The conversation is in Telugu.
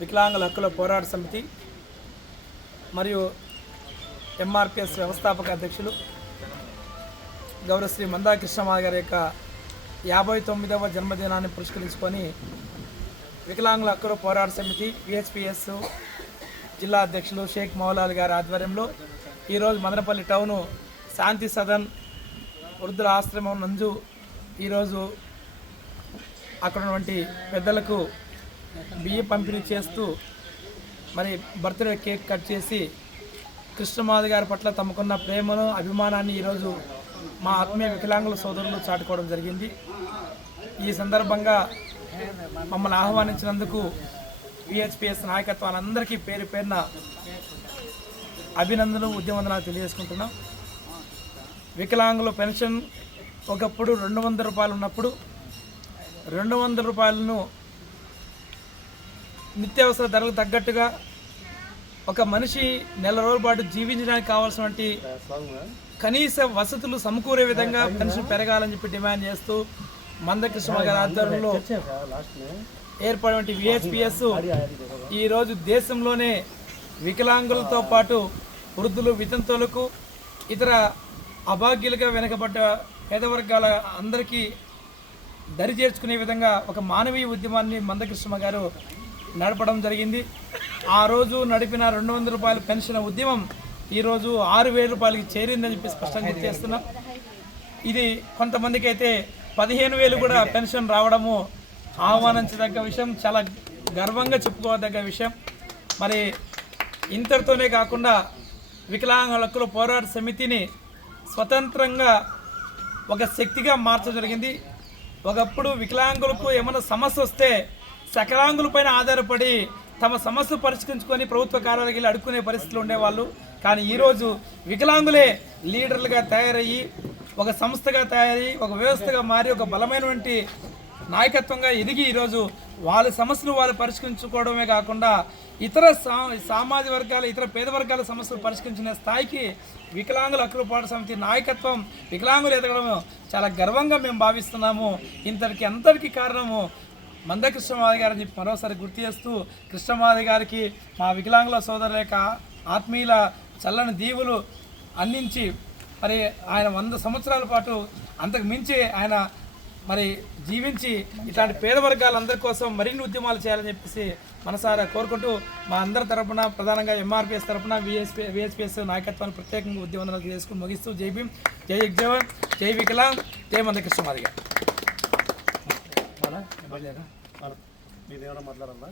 వికలాంగుల హక్కుల పోరాట సమితి మరియు ఎంఆర్పిఎస్ వ్యవస్థాపక అధ్యక్షులు గౌరవశ్రీ మందా కృష్ణమాధ గారి యొక్క యాభై తొమ్మిదవ జన్మదినాన్ని పురస్కరించుకొని వికలాంగుల హక్కుల పోరాట సమితి విహెచ్పిఎస్ జిల్లా అధ్యక్షులు షేక్ మౌలాల్ గారి ఆధ్వర్యంలో ఈరోజు మదనపల్లి టౌను శాంతి సదన్ వృద్ధుల ఆశ్రమం నంజు ఈరోజు అక్కడ ఉన్నటువంటి పెద్దలకు బియ్య పంపిణీ చేస్తూ మరి బర్త్డే కేక్ కట్ చేసి కృష్ణమాధ గారి పట్ల తమకున్న ప్రేమను అభిమానాన్ని ఈరోజు మా ఆత్మీయ వికలాంగుల సోదరులు చాటుకోవడం జరిగింది. ఈ సందర్భంగా మమ్మల్ని ఆహ్వానించినందుకు విహెచ్పిఎస్ నాయకత్వాలందరికీ పేరు పేరున అభినందనలు ఉద్యమందనాలు తెలియజేసుకుంటున్నాం. వికలాంగుల పెన్షన్ ఒకప్పుడు రెండు వందల రూపాయలు ఉన్నప్పుడు రెండు వందల రూపాయలను నిత్యావసర ధరలకు తగ్గట్టుగా ఒక మనిషి నెల రోజుల పాటు జీవించడానికి కావాల్సినటువంటి కనీస వసతులు సమకూరే విధంగా పెన్షన్ పెరగాలని చెప్పి డిమాండ్ చేస్తూ మందకృష్ణ గారి ఆధ్వర్యంలో ఏర్పడినటువంటి విహెచ్పిఎస్ ఈరోజు దేశంలోనే వికలాంగులతో పాటు వృద్ధులు వితంతులకు ఇతర అభాగ్యులుగా వెనుకబడ్డ పేద వర్గాల అందరికీ దరి చేర్చుకునే విధంగా ఒక మానవీయ ఉద్యమాన్ని మందకృష్ణ గారు నడపడం జరిగింది. ఆ రోజు నడిపిన రెండు వందల రూపాయల పెన్షన్ ఉద్యమం ఈరోజు ఆరు వేల రూపాయలకి చేరిందని చెప్పి స్పష్టంగా చేస్తున్నాం. ఇది కొంతమందికి అయితే పదిహేను వేలు కూడా పెన్షన్ రావడము ఆహ్వానించదగ్గ విషయం చాలా గర్వంగా చెప్పుకోదగ్గ విషయం. మరి ఇంతటితోనే కాకుండా వికలాంగుల హక్కుల పోరాట సమితిని స్వతంత్రంగా ఒక శక్తిగా మార్చడం జరిగింది. ఒకప్పుడు వికలాంగులకు ఏమైనా సమస్య వస్తే సకలాంగులపైన ఆధారపడి తమ సమస్య పరిష్కరించుకొని ప్రభుత్వ కార్యాలయాలు అడుక్కునే పరిస్థితులు ఉండేవాళ్ళు. కానీ ఈరోజు వికలాంగులే లీడర్లుగా తయారయ్యి ఒక సంస్థగా తయారయ్యి ఒక వ్యవస్థగా మారి ఒక బలమైనటువంటి నాయకత్వంగా ఎదిగి ఈరోజు వాళ్ళ సమస్యలు వాళ్ళు పరిష్కరించుకోవడమే కాకుండా ఇతర సా సామాజిక వర్గాల ఇతర పేద వర్గాల సమస్యలు పరిష్కరించిన స్థాయికి వికలాంగుల హక్కుల పోరాట సమితి నాయకత్వం వికలాంగులు ఎదగడం చాలా గర్వంగా మేము భావిస్తున్నాము. ఇంతటికి అంతటికి కారణము మందకృష్ణమాది గారిని చెప్పి మరోసారి గుర్తు చేస్తూ కృష్ణమాది గారికి మా వికలాంగుల సోదరుల యొక్క ఆత్మీయుల చల్లని దీవులు అందించి మరి ఆయన వంద సంవత్సరాల పాటు అంతకు మించి ఆయన మరి జీవించి ఇట్లాంటి పేద వర్గాలందరి కోసం మరిన్ని ఉద్యమాలు చేయాలని చెప్పేసి మనసారా కోరుకుంటూ మా అందరి తరపున ప్రధానంగా ఎంఆర్పిఎస్ తరపున విఎస్పీ విఎస్పిఎస్ నాయకత్వాన్ని ప్రత్యేకంగా ఉద్యమాలు చేసుకుని ముగిస్తూ జై భీమ్ జై జగన్ జై వికలాంగ్ జై మందకృష్ణమాది గారు. మీదేమైనా మాట్లాడాలా